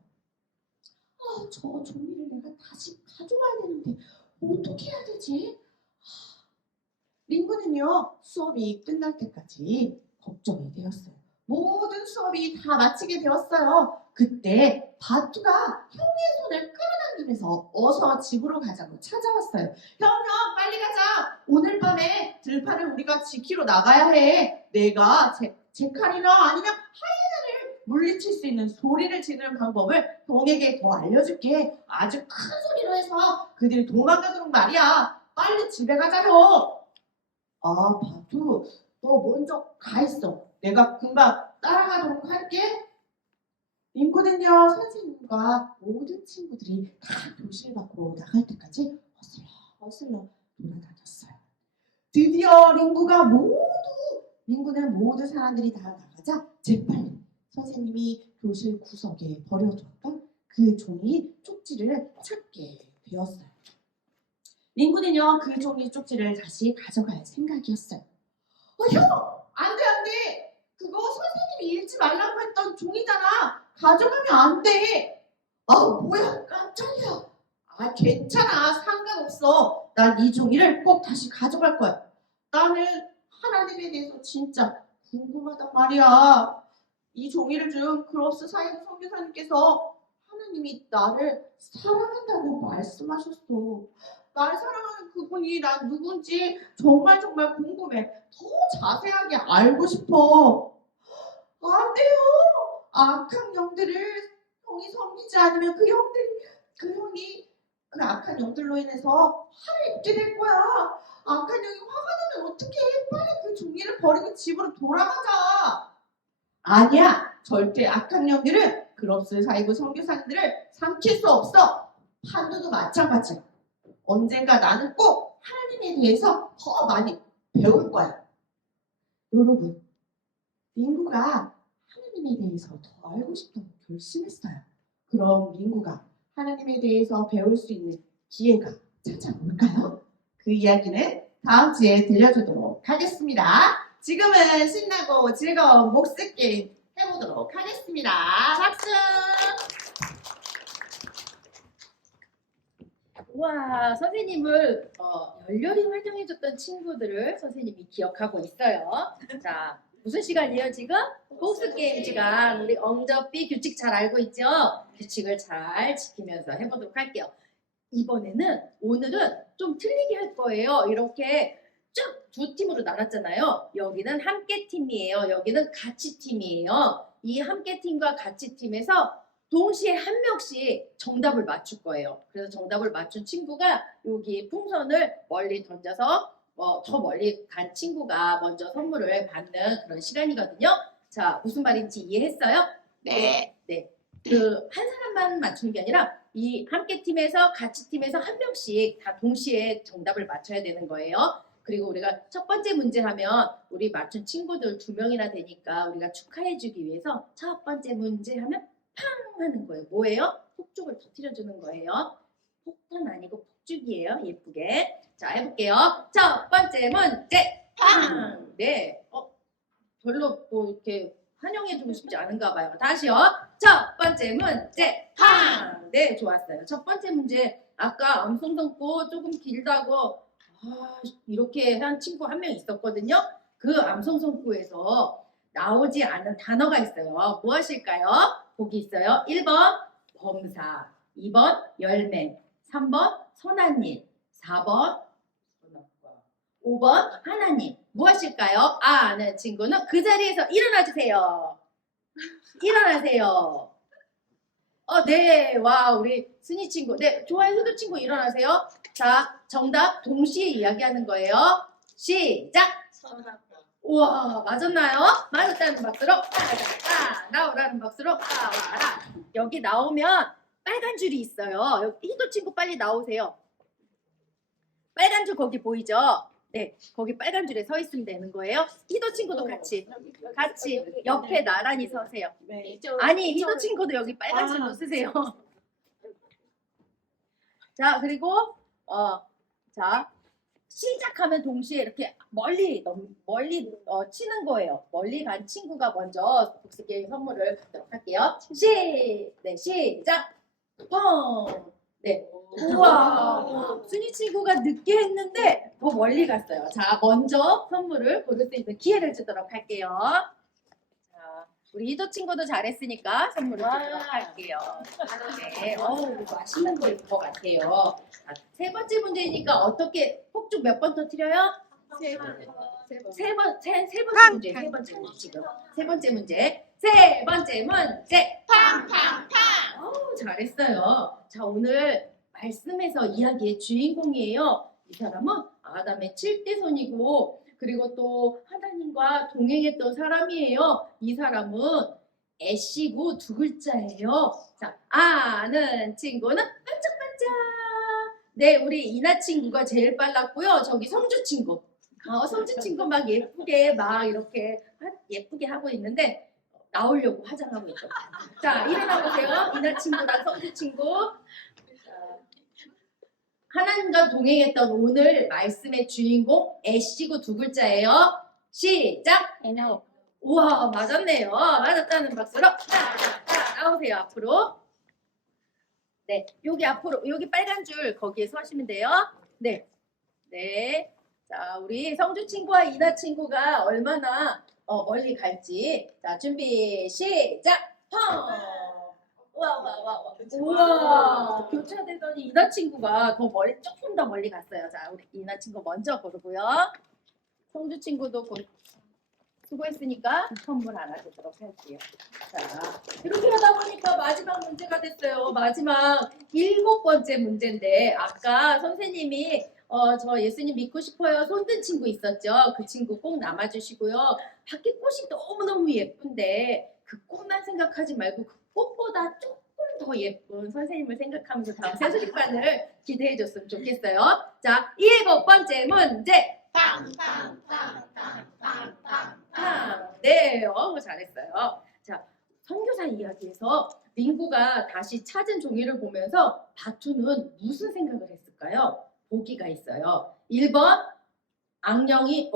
저 종이를 내가 다시 가져와야 되는데 어떻게 해야 되지? 링구는요 수업이 끝날 때까지 걱정이 되었어요. 모든 수업이 다 마치게 되었어요. 그때 바투가 형의 손을 끌어당기면서 어서 집으로 가자고 찾아왔어요. 형, 빨리 가자. 오늘 밤에 들판을 우리가 지키러 나가야 해. 내가 제 칼이나 아니면 하이에나를 물리칠 수 있는 소리를 지르는 방법을 형에게 더 알려줄게. 아주 큰 소리로 해서 그들이 도망가도록 말이야. 빨리 집에 가자요. 바투, 너 먼저 가 있어. 내가 금방 따라가도록 할게. 링구는요 선생님과 모든 친구들이 다 교실 밖으로 나갈 때까지 어슬렁 돌아다녔어요. 드디어 링구는 모두 사람들이 다 나가자 재빨리 선생님이 교실 구석에 버려두었던 그 종이 쪽지를 찾게 되었어요. 링구는요, 그 종이 쪽지를 다시 가져갈 생각이었어요. 형! 안 돼! 그거 선생님이 읽지 말라고 했던 종이잖아. 가져가면 안 돼. 뭐야, 깜짝이야. 괜찮아. 상관없어. 난 이 종이를 꼭 다시 가져갈 거야. 나는 하나님에 대해서 진짜 궁금하단 말이야. 이 종이를 준 크롭스 사이버 선교사님께서 하나님이 나를 사랑한다고 말씀하셨어. 날 사랑하는 그분이 난 누군지 정말 궁금해. 더 자세하게 알고 싶어. 안 돼요. 악한 영들을 형이 섬기지 않으면 그 형이 그 악한 영들로 인해서 화를 입게 될 거야. 악한 영이 화가 나면 어떡해. 빨리 그 종이를 버리고 집으로 돌아가자. 아니야. 절대 악한 영들은 그롭스 사이브 선교사님들을 삼킬 수 없어. 판도도 마찬가지야. 언젠가 나는 꼭 하나님에 대해서 더 많이 배울 거야. 여러분, 링구가 하나님에 대해서 더 알고 싶다고 결심했어요. 그럼 링구가 하나님에 대해서 배울 수 있는 기회가 찾아올까요? 그 이야기는 다음 주에 들려주도록 하겠습니다. 지금은 신나고 즐거운 복습 게임 해보도록 하겠습니다. 박수! 와, 선생님을 열렬히 활동해줬던 친구들을 선생님이 기억하고 있어요. 자, 무슨 시간이에요 지금? 복습 게임 시간. 우리 엉접비 규칙 잘 알고 있죠? 규칙을 잘 지키면서 해보도록 할게요. 오늘은 좀 틀리게 할 거예요. 이렇게 쭉 두 팀으로 나눴잖아요. 여기는 함께 팀이에요. 여기는 같이 팀이에요. 이 함께 팀과 같이 팀에서 동시에 한 명씩 정답을 맞출 거예요. 그래서 정답을 맞춘 친구가 여기 풍선을 멀리 던져서 더 멀리 간 친구가 먼저 선물을 받는 그런 시간이거든요. 자, 무슨 말인지 이해했어요? 네. 네. 그 한 사람만 맞추는 게 아니라 이 함께 팀에서 같이 팀에서 한 명씩 다 동시에 정답을 맞춰야 되는 거예요. 그리고 우리가 첫 번째 문제 하면 우리 맞춘 친구들 2명이나 되니까 우리가 축하해주기 위해서 첫 번째 문제 하면 팡 하는 거예요. 뭐예요? 폭죽을 터뜨려주는 거예요. 폭탄 아니고 폭죽이에요. 예쁘게. 자, 해볼게요. 첫 번째 문제 팡! 네. 별로 뭐 이렇게 환영해주고 싶지 않은가 봐요. 다시요. 첫 번째 문제 팡! 네, 좋았어요. 첫 번째 문제 아까 암송성고 조금 길다고 이렇게 한 친구 한 명 있었거든요. 그 암송성고에서 나오지 않은 단어가 있어요. 무엇일까요? 보기 있어요. 1번 범사, 2번 열매, 3번 선한일, 4번 선악과, 5번 하나님. 무엇일까요? 아는 친구는 그 자리에서 일어나 주세요. 일어나세요. 네. 와, 우리 순이 친구. 네, 좋아요. 효도 친구 일어나세요. 자, 정답 동시에 이야기하는 거예요. 시작! 우와, 맞았나요? 맞았다는 박수로 나오라는 박수로 와라. 여기 나오면 빨간 줄이 있어요. 여기 희도 친구 빨리 나오세요. 빨간 줄 거기 보이죠? 네, 거기 빨간 줄에 서 있으면 되는 거예요. 희도 친구도 같이 옆에 나란히 서세요. 아니, 희도 친구도 여기 빨간 줄로 쓰세요. 자, 그리고 자, 시작하면 동시에 이렇게 멀리 치는 거예요. 멀리 간 친구가 먼저 복습 게임 선물을 받도록 할게요. 네, 시작. 펑. 네. 우와. 순이 친구가 늦게 했는데 더 멀리 갔어요. 자, 먼저 선물을 고를 수 있는 기회를 주도록 할게요. 자, 우리 이도 친구도 잘했으니까 선물을 주도록 할게요. 네. 맛있는 거일 것 같아요. 자, 세 번째 문제니까 어떻게 폭죽 몇 번 터뜨려요? 세 번째 문제 지금. 세 번째 문제. 팡팡팡. 잘했어요. 자, 오늘 말씀에서 이야기의 주인공이에요. 이 사람은 아담의 7대 손이고 그리고 또 하나님과 동행했던 사람이에요. 이 사람은 애쉬고 2글자예요. 자, 아는 친구는 반짝반짝. 네, 우리 이나 친구가 제일 빨랐고요. 저기 성주 친구. 성주 친구 막 예쁘게 막 이렇게 예쁘게 하고 있는데 나오려고 화장하고 있죠. 자, 일어나 보세요. 이나 친구랑 성주 친구. 자, 하나님과 동행했던 오늘 말씀의 주인공 애쉬고 두 글자예요. 시작. 에너. 우와, 맞았네요. 맞았다는 박수로. 자, 나오세요. 앞으로. 네, 여기 앞으로, 여기 빨간 줄 거기에 서시면 돼요. 네. 네. 자, 우리 성주 친구와 이나 친구가 얼마나 멀리 갈지. 자, 준비, 시작! 펑! 와. 우와, 교차되더니 이나 친구가 조금 더 멀리 갔어요. 자, 우리 이나 친구 먼저 고르고요. 성주 친구도 수고했으니까 선물 하나 주도록 할게요. 자, 이렇게 하다 보니까 마지막 문제가 됐어요. 마지막 7번째 문제인데 아까 선생님이 저 예수님 믿고 싶어요 손든 친구 있었죠? 그 친구 꼭 남아주시고요. 밖에 꽃이 너무너무 예쁜데 그 꽃만 생각하지 말고 그 꽃보다 조금 더 예쁜 선생님을 생각하면서 다음 세수식반을 기대해줬으면 좋겠어요. 자, 7번째 문제. 네, 잘했어요. 자, 선교사 이야기에서 링구가 다시 찾은 종이를 보면서 바투는 무슨 생각을 했을까요? 보기가 있어요. 1번 악령이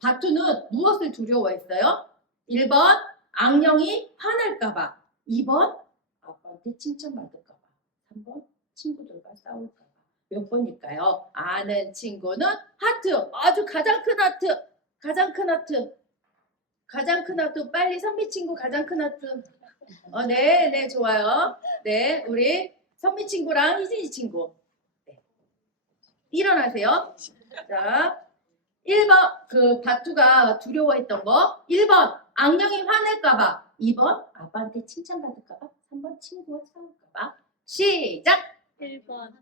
바투는 무엇을 두려워했어요? 1번 악령이 화날까봐, 2번 아빠한테 칭찬받을까봐, 3번 친구들과 싸울까봐. 몇 번일까요? 아는 친구는 하트. 아주 가장 큰 하트. 가장 큰 하트. 빨리 선미 친구 가장 큰 하트. 네, 좋아요. 네, 우리 선미 친구랑 희진이 친구. 네. 일어나세요. 자, 1번 그 바투가 두려워했던 거. 1번 악령이 화낼까봐. 2번 아빠한테 칭찬받을까봐. 3번 친구와 싸울까봐. 시작. 1번.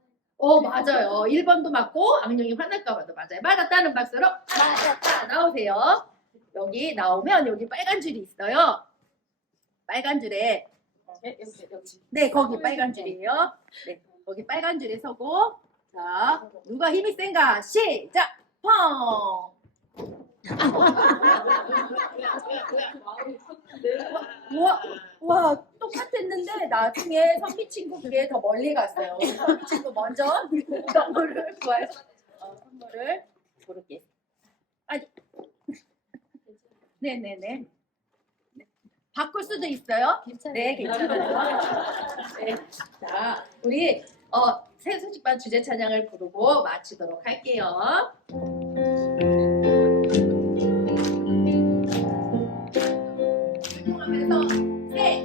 맞아요. 1번도 맞고 악령이 화날까봐도 맞아요. 맞았다는 박수로 맞았다. 나오세요. 여기 나오면 여기 빨간 줄이 있어요. 빨간 줄에 네, 거기 빨간 줄이에요. 네, 거기 빨간 줄에 서고 자, 누가 힘이 센가? 시작! 펑! 와, 똑같았는데 나중에 선미 친구 그게 더 멀리 갔어요. 선미 친구 먼저 선물을 구해서 선물을 고를게. 아니, 네네네. 바꿀 수도 있어요. 네, 괜찮아요. 네, 자, 우리 새소식반 주제 찬양을 부르고 마치도록 할게요.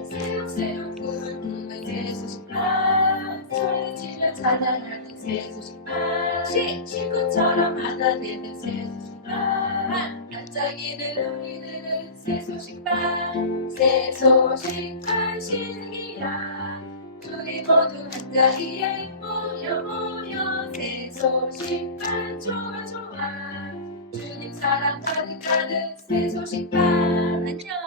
새록새록 꿈을 꾸는 새소식반 소리 지르 찬양하는 새소식반 친구처럼 하다대는 새소식반 반짝이는 우리들은 새소식반 새소식반 신기야 우리 모두 한자리에 모여 새소식반 좋아 주님 사랑 가득 새소식반 안녕.